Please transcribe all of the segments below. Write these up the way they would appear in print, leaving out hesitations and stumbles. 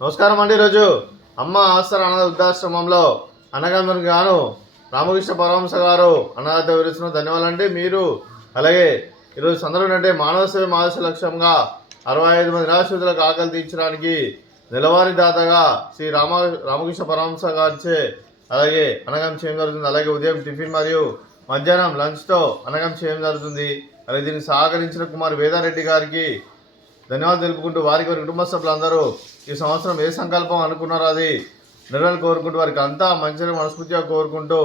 నమస్కారం అండి. ఈరోజు అమ్మ ఆసర అనాథ వృద్ధాశ్రమంలో అన్నగంధనికి గాను రామకృష్ణ పరమహంస గారు అనాథ వివరిస్తున్న ధన్యవాదాలండి. మీరు అలాగే ఈరోజు సందర్భం అంటే మానవ సేవ మానవ లక్ష్యంగా 65 మంది నిరాశ్రితులకు ఆకలి తీర్చడానికి నెలవారీ దాతగా శ్రీ రామకృష్ణ పరమహంస గారిచే అలాగే అన్నగం చేయడం జరుగుతుంది. అలాగే ఉదయం టిఫిన్ మరియు మధ్యాహ్నం లంచ్తో అన్నగం చేయడం జరుగుతుంది. అలాగే దీన్ని సహకరించిన కుమార్ వేదారెడ్డి గారికి ధన్యవాదాలు తెలుపుకుంటూ వారికి వారి కుటుంబ సభ్యులందరూ ఈ సంవత్సరం ఏ సంకల్పం అనుకున్నారో అది నెరవేరు కోరుకుంటూ వారికి అంతా మంచిగా మనస్ఫూర్తిగా కోరుకుంటూ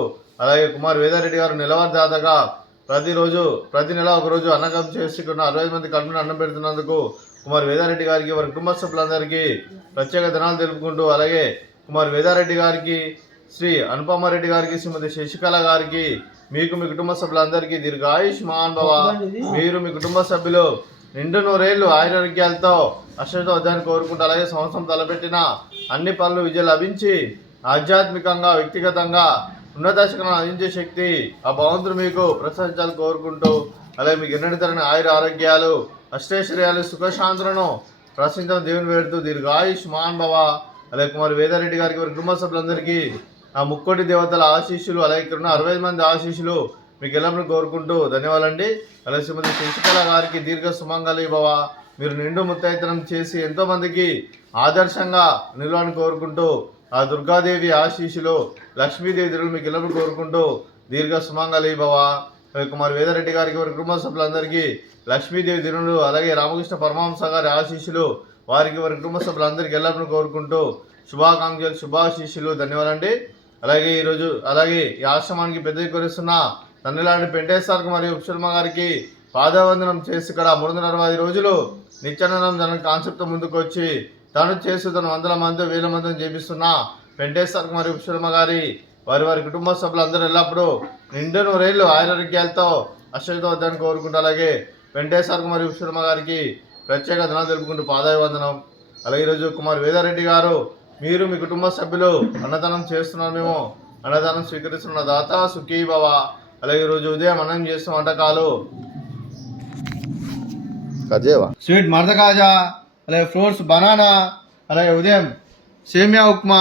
అలాగే కుమార్ వేదారెడ్డి గారు నెలవారీ దాతగా ప్రతి నెల ఒకరోజు అన్నగం చేసుకున్న 65 మంది కడుపున అన్నం పెడుతున్నందుకు కుమార్ వేదారెడ్డి గారికి వారి కుటుంబ సభ్యులందరికీ ప్రత్యేక ధనాలు తెలుపుకుంటూ అలాగే కుమార్ వేదారెడ్డి గారికి శ్రీ అనుపమారెడ్డి గారికి శ్రీమతి శశికళ గారికి మీకు మీ కుటుంబ సభ్యులందరికీ దీర్ఘాయుష్ మహానుభవ మీరు మీ కుటుంబ సభ్యులు నిండు నూరేళ్లు ఆరోగ్యాలతో అశ్వతో వద్దని కోరుకుంటూ అలాగే సంవత్సరం తలపెట్టిన అన్ని పనులు విజయం లభించి ఆధ్యాత్మికంగా వ్యక్తిగతంగా ఉన్నత శిఖరం అందించే శక్తి ఆ భగవంతుడు మీకు ప్రసాదించాలని కోరుకుంటూ అలాగే మీకు ఎన్నటి తరని ఆరోగ్యాలు అష్టైశ్వర్యాలు సుఖశాంతులను ప్రశ్నించడం దేవుని వేడుతూ దీర్ఘాయుష్ మహానుభవ అలాగే కుమార్ వేదారెడ్డి గారికి వారి కుటుంబ సభ్యులందరికీ ఆ ముక్కోటి దేవతల ఆశీస్సులు అలాగే ఇక్కడ ఉన్న 65 మంది ఆశీస్సులు మీకు ఎల్లప్పుడూ కోరుకుంటూ ధన్యవాదాలండి. అలాగే శ్రీమతి శశికళ గారికి దీర్ఘ సుమంగళి భవ మీరు నిండు ముత్తైతనం చేసి ఎంతో మందికి ఆదర్శంగా నిలవాలని కోరుకుంటూ ఆ దుర్గాదేవి ఆశీస్సులు లక్ష్మీదేవి దిరులు మీకు ఎల్లప్పుడూ కోరుకుంటూ దీర్ఘ సుమంగళి భవ కుమార్ వేదారెడ్డి గారికి వారి కుటుంబ సభ్యులందరికీ లక్ష్మీదేవి దిరులు అలాగే రామకృష్ణ పరమహంస గారి ఆశీస్సులు వారికి వారి కుటుంబ సభ్యులందరికీ ఎల్లప్పుడూ కోరుకుంటూ శుభాకాంక్షలు శుభాశీస్సులు ధన్యవాదాలండి. అలాగే ఈ ఆశ్రమానికి పెద్ద కొలుస్తున్న తండ్రిలాంటి పెంటేశ్వరకు మరియు ఉపశర్మ గారికి పాదవందనం చేసి ఇక్కడ 360 రోజులు నిత్యానందం దాని కాన్సెప్ట్ ముందుకు వచ్చి తను తను వందల మంది వేల మందిని చేపిస్తున్న పెంటేశ్వరకు మరియు ఉపశర్మ గారి వారి కుటుంబ సభ్యులందరూ ఎల్లప్పుడూ నిండు నూరేళ్లు ఆరోగ్యాలతో అశ్వతో వద్దని కోరుకుంటూ అలాగే పెంటేశ్వరకు మరియు ఉపశర్మ గారికి ప్రత్యేక ధనాలు తెలుపుకుంటూ పాదాభివందనం. అలాగే ఈరోజు కుమార్ వేదారెడ్డి గారు మీరు మీ కుటుంబ సభ్యులు అన్నదానం చేస్తున్నారు, మేము అన్నదానం స్వీకరిస్తున్న దాత సుఖీ భవ. అలాగే ఈరోజు ఉదయం అన్నం చేస్తున్న వంటకాలు స్వీట్ మర్ద కాజా అలాగే ఫ్రూట్స్ బనానా అలాగే ఉదయం సేమియా ఉప్మా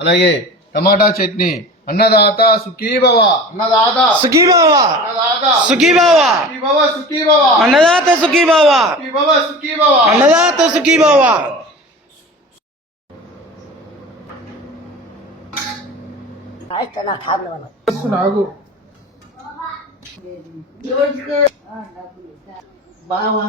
అలాగే టమాటా చట్నీ. అన్నదాత సుఖీ భవ అన్నదాత సుఖీ భవ సుఖీ భవ సుఖీ భవ అన్నదాత సుఖీ భవ సుఖీ భవ అన్నదాత సుఖీ భవ. బావా